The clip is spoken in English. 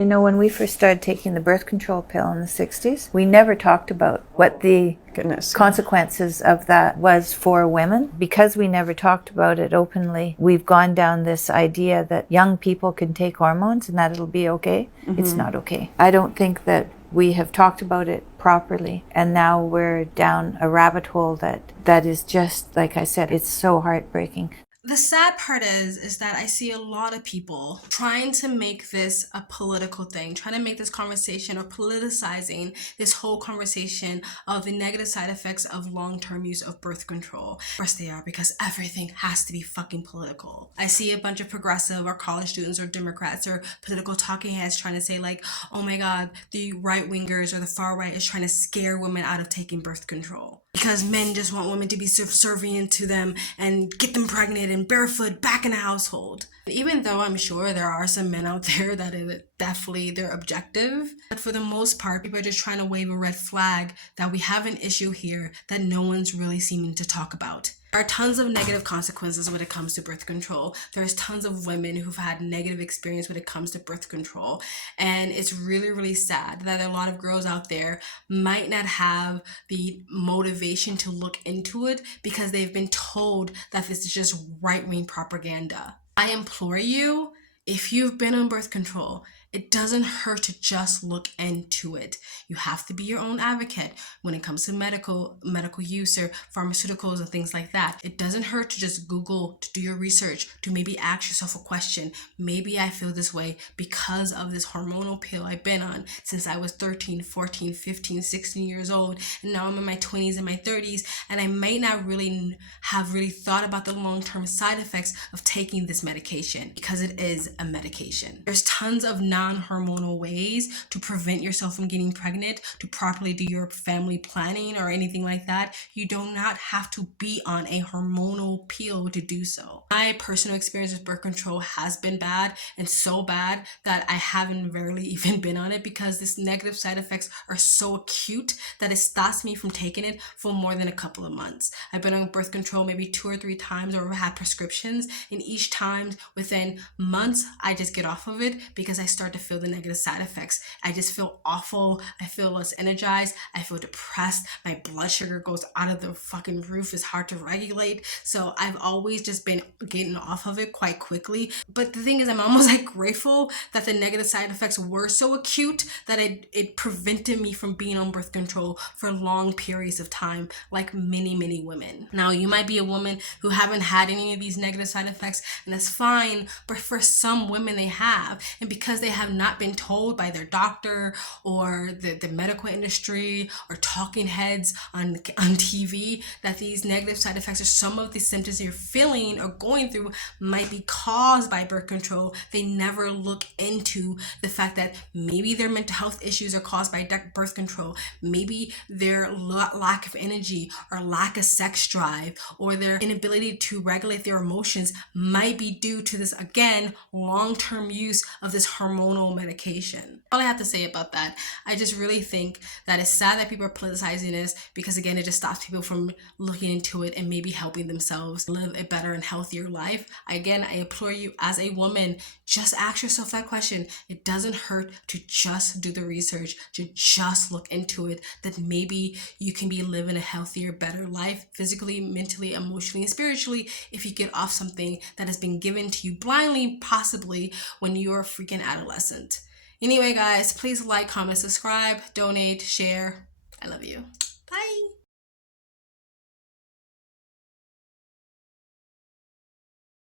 You know, when we first started taking the birth control pill in the 60s, we never talked about what the consequences of that was for women. Because we never talked about it openly, we've gone down this idea that young people can take hormones and that it'll be okay. It's not okay. I don't think that we have talked about it properly, and now we're down a rabbit hole that is just, like I said, it's so heartbreaking. The sad part is that I see a lot of people trying to make this a political thing, trying to make this conversation or politicizing this whole conversation of the negative side effects of long-term use of birth control. Of course they are, because everything has to be fucking political. I see a bunch of progressive or college students or Democrats or political talking heads trying to say like, oh my God, the right-wingers or the far right is trying to scare women out of taking birth control, because men just want women to be subservient to them and get them pregnant and barefoot back in the household. Even though I'm sure there are some men out there that is definitely their objective, but for the most part, people are just trying to wave a red flag that we have an issue here that no one's really seeming to talk about. There are tons of negative consequences when it comes to birth control. There's tons of women who've had negative experience when it comes to birth control. And it's really, really sad that a lot of girls out there might not have the motivation to look into it because they've been told that this is just right-wing propaganda. I implore you, if you've been on birth control, it doesn't hurt to just look into it. You have to be your own advocate when it comes to medical use or pharmaceuticals and things like that. It doesn't hurt to just Google, to do your research, to maybe ask yourself a question. Maybe I feel this way because of this hormonal pill I've been on since I was 13, 14, 15, 16 years old, and now I'm in my 20s and my 30s, and I might not really have thought about the long-term side effects of taking this medication, because it is a medication. There's tons of non-hormonal ways to prevent yourself from getting pregnant, to properly do your family planning or anything like that. You do not have to be on a hormonal pill to do so. My personal experience with birth control has been bad, and so bad that I haven't rarely even been on it, because this negative side effects are so acute that it stops me from taking it for more than a couple of months. I've been on birth control maybe 2 or 3 times, or had prescriptions, and each time within months I just get off of it because I start to feel the negative side effects. I just feel awful. I feel less energized. I feel depressed. My blood sugar goes out of the fucking roof. It's hard to regulate. So I've always just been getting off of it quite quickly. But the thing is, I'm almost like grateful that the negative side effects were so acute that it prevented me from being on birth control for long periods of time, like many, many women. Now, you might be a woman who haven't had any of these negative side effects, and that's fine, but for some women they have, and because they have not been told by their doctor or the medical industry or talking heads on TV that these negative side effects or some of the symptoms you're feeling or going through might be caused by birth control, they never look into the fact that maybe their mental health issues are caused by birth control, maybe their lack of energy or lack of sex drive or their inability to regulate their emotions might be due to this, again, long-term use of this hormonal medication. All I have to say about that, I just really think that it's sad that people are politicizing this, because again, it just stops people from looking into it and maybe helping themselves live a better and healthier life. Again, I implore you as a woman, just ask yourself that question. It doesn't hurt to just do the research, to just look into it, that maybe you can be living a healthier, better life, physically, mentally, emotionally, and spiritually, if you get off something that has been given to you blindly, possibly when you're a freaking adolescent. Anyway, guys, please like, comment, subscribe, donate, share. I love you. Bye.